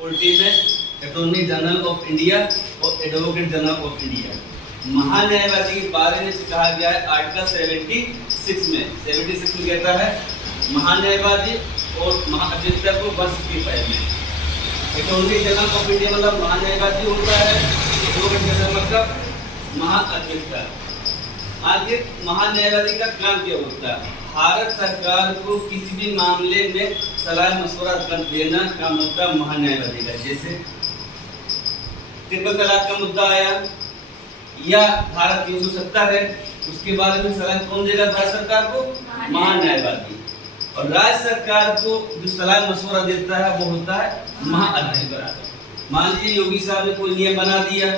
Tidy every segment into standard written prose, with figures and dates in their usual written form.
Polity में attorney general of India और advocate general of India. महान्यायवादी के बारे में कहा गया है आर्टिकल 76 में कहता है महान्यायवादी और महाअधिवक्ता को 165 में। अटॉर्नी जनरल ऑफ इंडिया मतलब महान्यायवादी होता है, एडवोकेट जनरल मतलब महाअधिवक्ता। आखिर महान्यायवादी का काम क्या होता है? भारत सरकार को किसी भी मामले में सलाह मशवरा कर देना काम होता है महान्यायवादी का। जैसे ट्रिपल तलाक का मुद्दा आया या धारा 370 है, उसके बारे में सलाह कौन देगा भारत सरकार को? महान्यायवादी। और राज्य सरकार को जो सलाह मशवरा देता है वो होता है महाअधिवक्ता। मान लीजिए योगी साहब ने कोई नियम बना दिया,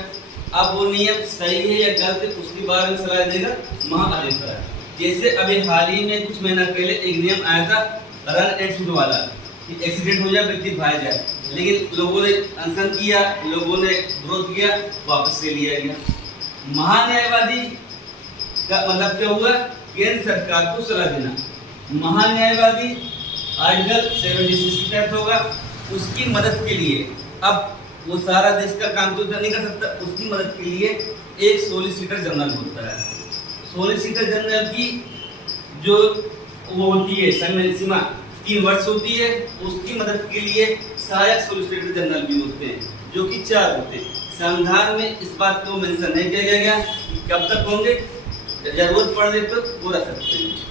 अब वो नियम सही है या गलत है उसके बारे में सलाह देगा महाअधिवक्ता। जैसे अभी हाल ही में कुछ महीना पहले एक नियम आया था रन एंड शूट वाला कि एक्सीडेंट हो जाए व्यक्ति भाग जाए, लेकिन लोगों ने अनशन किया, लोगों ने विरोध किया, वापस ले लिया गया। महान्यायवादी का मतलब क्या हुआ? केंद्र सरकार को सलाह देना। महान्यायवादी आर्टिकल 76 के तहत होगा। उसकी मदद के लिए अब वो सारा देश का काम तो नहीं कर सकता, उसकी मदद के लिए एक सॉलिसिटर जनरल होता है। सॉलिसिटर जनरल की जो वो होती है समय सीमा 3 वर्ष होती है, उसकी मदद के लिए सहायक सॉलिसिटर जनरल भी होते हैं जो कि 4 होते हैं। संविधान में इस बात को मेंशन नहीं किया गया कि कब तक होंगे, जरूरत पड़ने पर वो रह सकते हैं।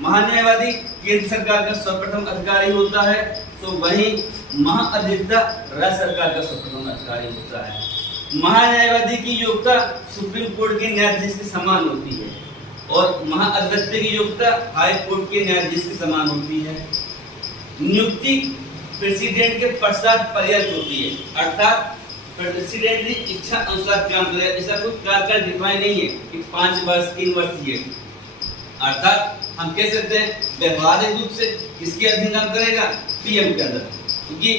महान्यायवादी केंद्र सरकार का सर्वप्रथम अधिकारी होता है, तो वहीं महाअधिवक्ता राज्य सरकार का सर्वप्रथम अधिकारी होता है। महान्यायवादी की योग्यता सुप्रीम कोर्ट के न्यायाधीश के समान होती है और महाअधिवक्ता की योग्यता हाई कोर्ट के न्यायाधीश के समान होती है। नियुक्ति प्रेसिडेंट के पश्चात पर्याप्त होती है, अर्थात प्रेसिडेंट की इच्छा अनुसार काम करेगा। ऐसा कोई कार्यकाल डिफाइन नहीं है कि 5 वर्ष 3 वर्ष ये, अर्थात हम कह सकते हैं व्यवहारिक रूप से किसके अधीन काम करेगा? पीएम के अंदर, क्योंकि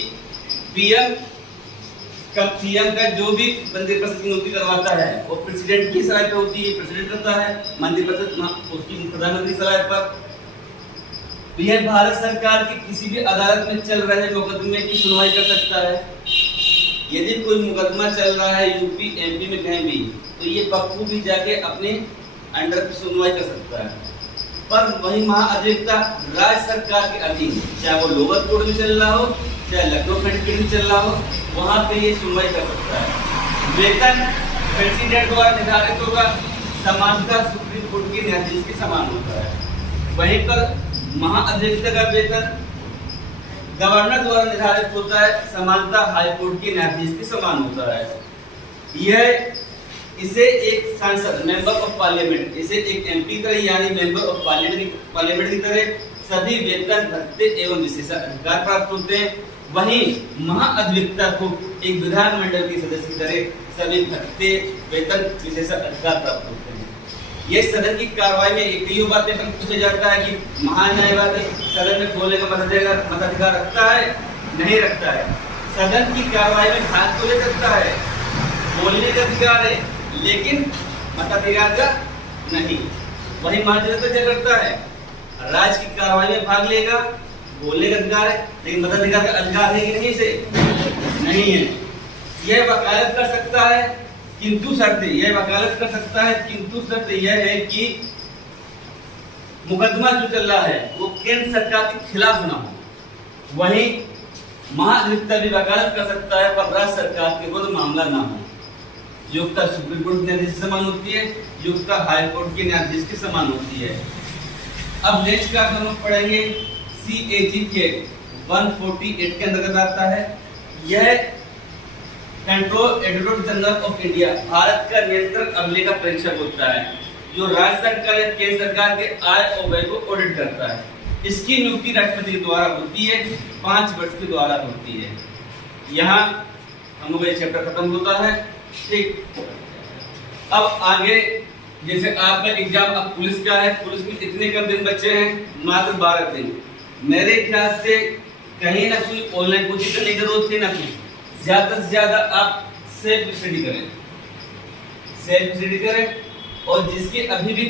पीएम का जो भी मंत्रिपरिषद की नियुक्ति करवाता है वो प्रेसिडेंट की सलाह पे होती है, प्रेसिडेंट करता है, मंत्रिपरिषद उसकी प्रधानमंत्री की सलाह पर। यह भारत सरकार की किसी भी अदालत में चल रहे मुकदमे की सुनवाई कर सकता है। यदि कोई मुकदमा चल रहा है यूपी एमपी में कहीं भी, तो ये पप्पू भी जाके अपने अंडर की सुनवाई कर सकता है। पर वही महाअधिवक्ता राज्य सरकार के अधीन, चाहे वो लोअर कोर्ट में चल रहा हो, चाहे लखनऊ खंडपीठ में चल रहा हो, वहां पे ये सुनवाई कर सकता है। वेतन प्रेसिडेंट द्वारा निर्धारित होगा, समानता सुप्रीम कोर्ट के न्यायाधीश के समान होता है। वहीं पर महाअधिवक्ता का वेतन गवर्नर द्वारा निर्धारित होता है, समानता हाई कोर्ट के न्यायाधीश के समान होता है। इसे एक सांसद मेंबर ऑफ पार्लियामेंट, इसे एक एमपी की तरह यानी मेंबर ऑफ पार्लियामेंट की तरह सभी वेतन भत्ते एवं विशेषाधिकार प्राप्त होते हैं। वहीं महाअधिवक्ता को एक विधानमंडल के सदस्य की तरह सभी भत्ते वेतन विशेषाधिकार प्राप्त होते हैं। ये सदन की कार्रवाई में एक ही बातें पर पूछा जाता है कि महान्यायवादी सदन में बोलने का मताधिकार रखता है, नहीं रखता है। सदन की कार्रवाई में भाग तो ले सकता है, बोलने का अधिकार है, लेकिन मताधिकार का नहीं। वही महाधिवक्ता क्या करता है? राज्य की कार्रवाई में भाग लेगा, बोलने का अधिकार है, लेकिन मताधिकार का अधिकार है कि नहीं? से नहीं है। यह वकालत कर सकता है किंतु शर्त यह है कि मुकदमा जो चल रहा है वो केंद्र सरकार के खिलाफ ना हो। वहीं महाधिवक्ता भी वकालत कर सकता है पर राज्य सरकार के विरुद्ध मामला ना हो। योग्यता सुप्रीम कोर्ट के न्यायाधीश के समान होती है, योग्यता हाई कोर्ट के न्यायाधीश के समान होती है। अब नेक्स्ट का हम पढ़ेंगे CAG के 148 के अंतर्गत आता है। यह control editor general of India Bharat का नियंत्रक अमले का परीक्षक होता है, जो राज्य सरकार या केंद्र सरकार के आय और व्यय को ऑडिट करता है। इसकी नियुक्ति राष्ट्रपति के द्वारा होती है, 5 वर्ष के द्वारा होती है। यहाँ हम लोग ये चैप्टर खत्म होता है। ठीक, अब आगे जैसे आपका एग्जाम अब पुलिस का है, पुलिस में इतने कम दिन बचे हैं, मात्र 12 दिन। मेरे ख्याल से कहीं ना कोई ऑनलाइन कोचिंग करने की जरूरत है ना कुछ। ज्यादा से ज्यादा आप सेल्फ स्टडी करें और जिसकी अभी भी